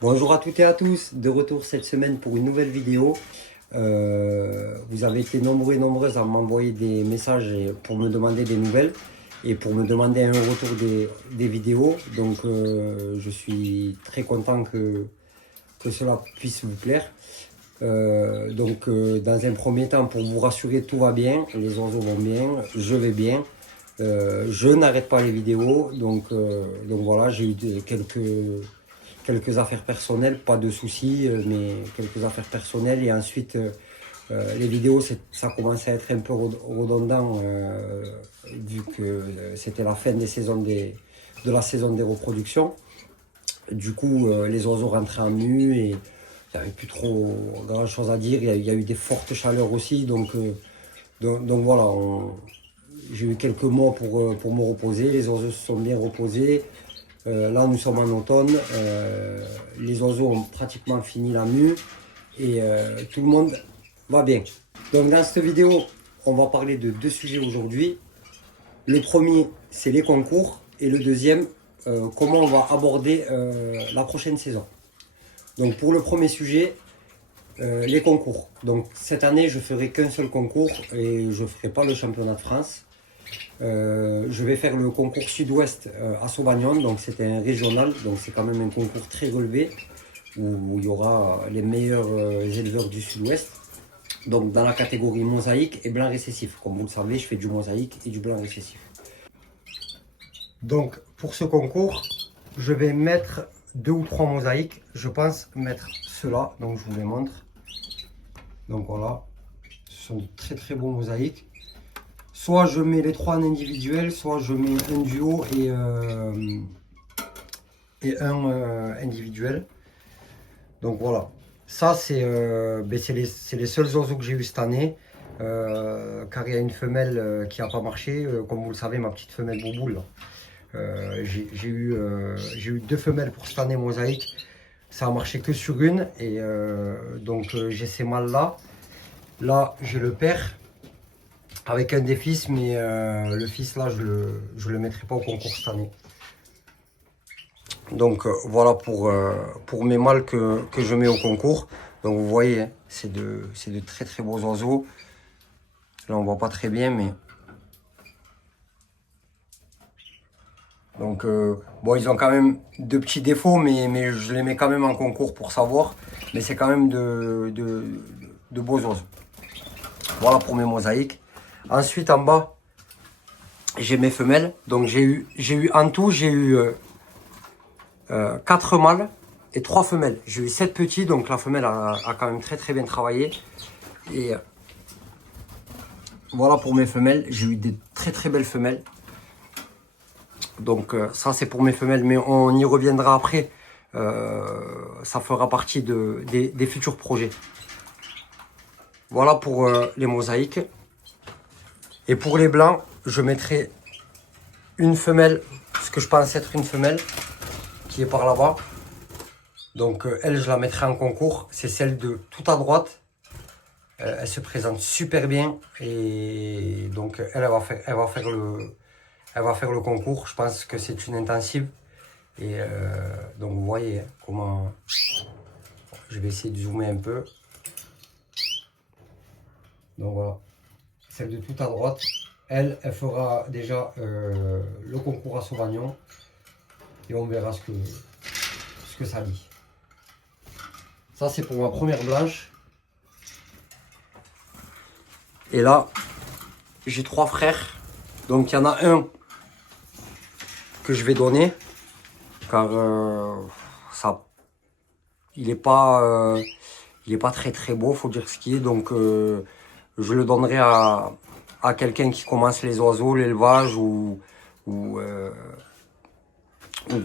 Bonjour à toutes et à tous, de retour cette semaine pour une nouvelle vidéo. Vous avez été nombreux et nombreuses à m'envoyer des messages pour me demander des nouvelles et pour me demander un retour des vidéos. Donc je suis très content que cela puisse vous plaire. Dans un premier temps, pour vous rassurer, tout va bien, les oiseaux vont bien, je vais bien. Je n'arrête pas les vidéos, donc voilà, j'ai eu quelques affaires personnelles, pas de soucis, mais quelques affaires personnelles. Et ensuite, les vidéos, ça commençait à être un peu redondant, vu que c'était la fin de la saison des reproductions. Du coup, les oiseaux rentraient en mue et il n'y avait plus trop grand chose à dire. Il y a eu des fortes chaleurs aussi, donc voilà, j'ai eu quelques mois pour me reposer. Les oiseaux se sont bien reposés. Là, nous sommes en automne. Les oiseaux ont pratiquement fini la mue et tout le monde va bien. Donc, dans cette vidéo, on va parler de deux sujets aujourd'hui. Le premier, c'est les concours et le deuxième, comment on va aborder la prochaine saison. Donc, pour le premier sujet, les concours. Donc, cette année, je ferai qu'un seul concours et je ne ferai pas le championnat de France. Je vais faire le concours sud-ouest à Sauvagnon, donc c'est un régional, donc c'est quand même un concours très relevé où il y aura les meilleurs éleveurs du sud-ouest. Donc dans la catégorie mosaïque et blanc récessif. Comme vous le savez, je fais du mosaïque et du blanc récessif. Donc pour ce concours, je vais mettre deux ou trois mosaïques. Je pense mettre ceux-là, donc je vous les montre. Donc voilà, ce sont de très très beaux mosaïques. Soit je mets les trois en individuel, soit je mets un duo et un individuel. Donc voilà. Ça, c'est les seuls oiseaux que j'ai eu cette année. Car il y a une femelle qui n'a pas marché. Comme vous le savez, ma petite femelle Bouboule. J'ai eu deux femelles pour cette année mosaïque. Ça a marché que sur une. Et j'ai ces mâles là. Là, j'ai le père avec un des fils, mais le fils là, je le mettrai pas au concours cette année. Donc voilà pour mes mâles que je mets au concours. Donc vous voyez, hein, c'est de très très beaux oiseaux. Là on voit pas très bien, mais donc bon, ils ont quand même de petits défauts, mais je les mets quand même en concours pour savoir. Mais c'est quand même de beaux oiseaux. Voilà pour mes mosaïques. Ensuite en bas, j'ai mes femelles. Donc j'ai eu en tout, j'ai eu 4 mâles et 3 femelles. J'ai eu 7 petits, donc la femelle a quand même très très bien travaillé. Et voilà pour mes femelles. J'ai eu des très très belles femelles. Donc ça c'est pour mes femelles, mais on y reviendra après. Ça fera partie des futurs projets. Voilà pour les mosaïques. Et pour les blancs, je mettrai une femelle, ce que je pense être une femelle, qui est par là-bas. Donc elle, je la mettrai en concours. C'est celle de tout à droite. Elle se présente super bien. Et donc elle va faire le concours. Je pense que c'est une intensive. Et donc vous voyez hein, comment... Je vais essayer de zoomer un peu. Donc voilà. Celle de tout à droite. Elle fera déjà le concours à Sauvagnon. Et on verra ce que ça dit. Ça c'est pour ma première blanche. Et là, j'ai 3 frères. Donc il y en a un que je vais donner. Car il est pas très très beau, faut dire ce qui est. Donc je le donnerai à quelqu'un qui commence les oiseaux, l'élevage ou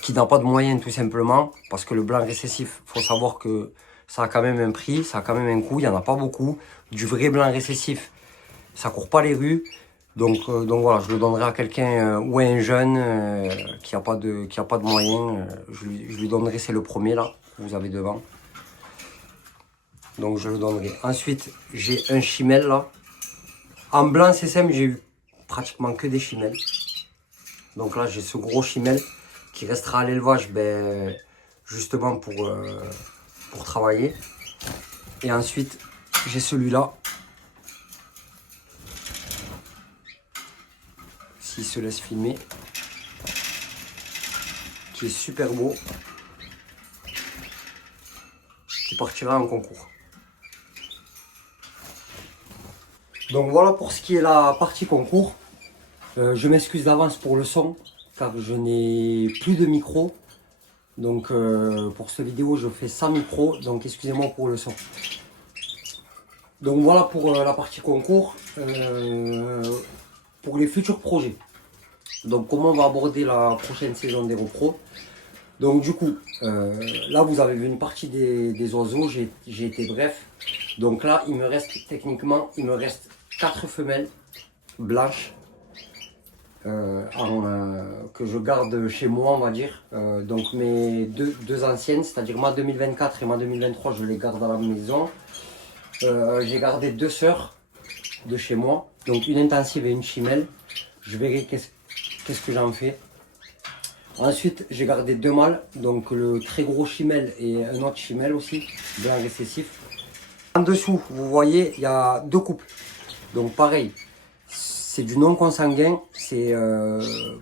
qui n'a pas de moyens tout simplement. Parce que le blanc récessif, faut savoir que ça a quand même un prix, ça a quand même un coût, il n'y en a pas beaucoup. Du vrai blanc récessif, ça court pas les rues. Donc voilà, je le donnerai à quelqu'un ou à un jeune qui a pas de moyens. Je lui donnerai, c'est le premier là, que vous avez devant. Donc je le donnerai. Ensuite, j'ai un chimel là. En blanc CCM, j'ai eu pratiquement que des chimelles. Donc là, j'ai ce gros chimel qui restera à l'élevage. Ben, justement pour travailler. Et ensuite, j'ai celui-là. S'il se laisse filmer. Qui est super beau. Qui partira en concours. Donc voilà pour ce qui est la partie concours. Je m'excuse d'avance pour le son, car je n'ai plus de micro. Donc pour cette vidéo, je fais sans micro, donc excusez-moi pour le son. Donc voilà pour la partie concours. Pour les futurs projets. Donc comment on va aborder la prochaine saison d'HeroPro. Donc du coup, là vous avez vu une partie des oiseaux, j'ai été bref. Donc là, il me reste techniquement, 4 femelles blanches. Que je garde chez moi, on va dire. Donc mes deux anciennes, c'est-à-dire ma 2024 et ma 2023, je les garde à la maison. J'ai gardé 2 sœurs de chez moi, donc une intensive et une chimelle. Je verrai qu'est-ce que j'en fais. Ensuite, j'ai gardé 2 mâles, donc le très gros chimelle et un autre chimelle aussi, blanc récessif. En dessous, vous voyez, il y a 2 couples. Donc pareil. C'est du non consanguin, c'est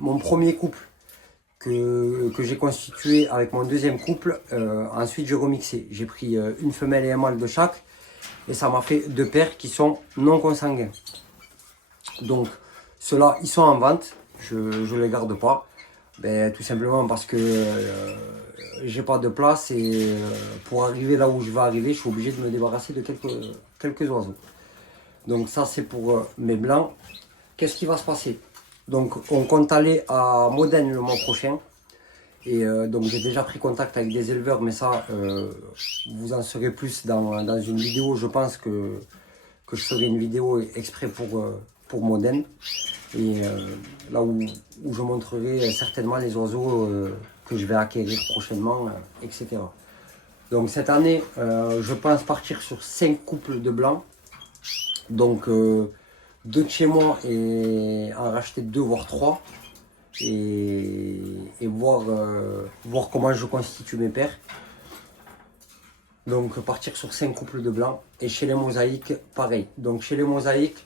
mon premier couple que j'ai constitué avec mon deuxième couple. Ensuite j'ai remixé, j'ai pris une femelle et un mâle de chaque et ça m'a fait 2 paires qui sont non consanguins. Donc ceux-là ils sont en vente, je ne les garde pas, tout simplement parce que j'ai pas de place et pour arriver là où je vais arriver, je suis obligé de me débarrasser de quelques oiseaux. Donc ça c'est pour mes blancs. Qu'est-ce qui va se passer? Donc on compte aller à Modène le mois prochain. Et donc j'ai déjà pris contact avec des éleveurs, mais ça vous en saurez plus dans une vidéo. Je pense que je ferai une vidéo exprès pour Modène. Et là où je montrerai certainement les oiseaux que je vais acquérir prochainement, etc. Donc cette année, je pense partir sur 5 couples de blancs. Donc 2 de chez moi et en racheter 2 voire 3 et voir comment je constitue mes paires. Donc partir sur 5 couples de blancs. Et chez les mosaïques, pareil. Donc chez les mosaïques,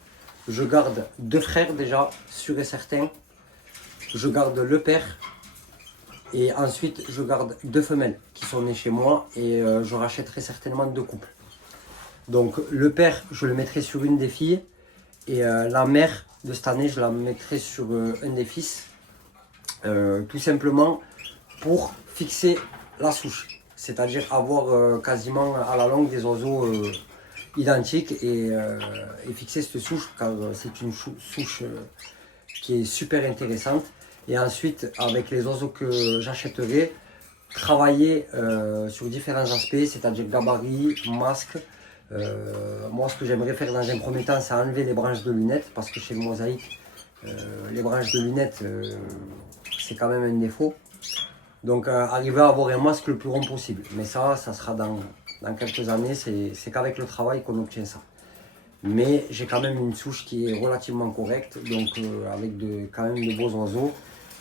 je garde 2 frères déjà, sûr et certain. Je garde le père. Et ensuite je garde 2 femelles qui sont nées chez moi et je rachèterai certainement 2 couples. Donc le père, je le mettrai sur une des filles. Et la mère de cette année, je la mettrai sur un des fils. Tout simplement pour fixer la souche. C'est-à-dire avoir quasiment à la longue des oiseaux identiques et fixer cette souche car c'est une souche qui est super intéressante. Et ensuite, avec les oiseaux que j'achèterai, travailler sur différents aspects, c'est-à-dire gabarit, masque. Moi, ce que j'aimerais faire dans un premier temps, c'est enlever les branches de lunettes parce que chez le mosaïque, les branches de lunettes, c'est quand même un défaut. Donc, arriver à avoir un masque le plus rond possible. Mais ça sera dans quelques années. C'est qu'avec le travail qu'on obtient ça. Mais j'ai quand même une souche qui est relativement correcte, donc avec quand même de beaux oiseaux.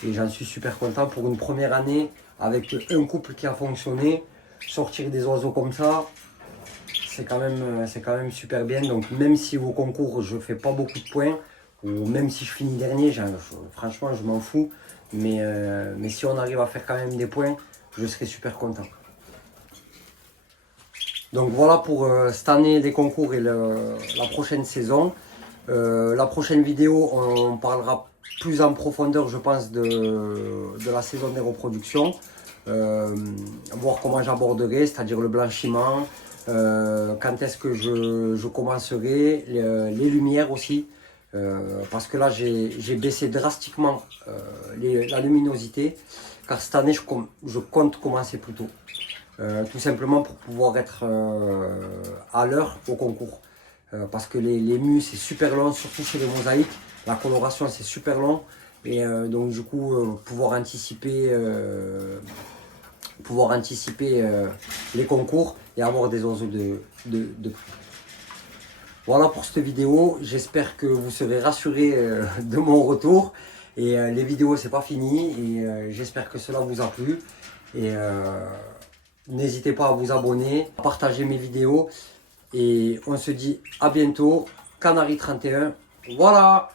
Et j'en suis super content pour une première année avec un couple qui a fonctionné. Sortir des oiseaux comme ça. C'est quand même super bien. Donc même si au concours je fais pas beaucoup de points, ou même si je finis dernier, franchement je m'en fous. Mais si on arrive à faire quand même des points, je serai super content. Donc voilà pour cette année des concours et la prochaine saison. La prochaine vidéo, on parlera plus en profondeur, je pense, de la saison des reproductions. Voir comment j'aborderai, c'est-à-dire le blanchiment. Quand est-ce que je commencerai, les lumières aussi, parce que là j'ai baissé drastiquement la luminosité, car cette année je compte commencer plus tôt, tout simplement pour pouvoir être à l'heure au concours, parce que les mus c'est super long, surtout chez les mosaïques, la coloration c'est super long, et donc du coup pouvoir anticiper les concours et avoir des oiseaux de prix. Voilà pour cette vidéo, j'espère que vous serez rassurés de mon retour. Et les vidéos c'est pas fini et j'espère que cela vous a plu. Et N'hésitez pas à vous abonner, à partager mes vidéos. Et on se dit à bientôt. Canary 31. Voilà!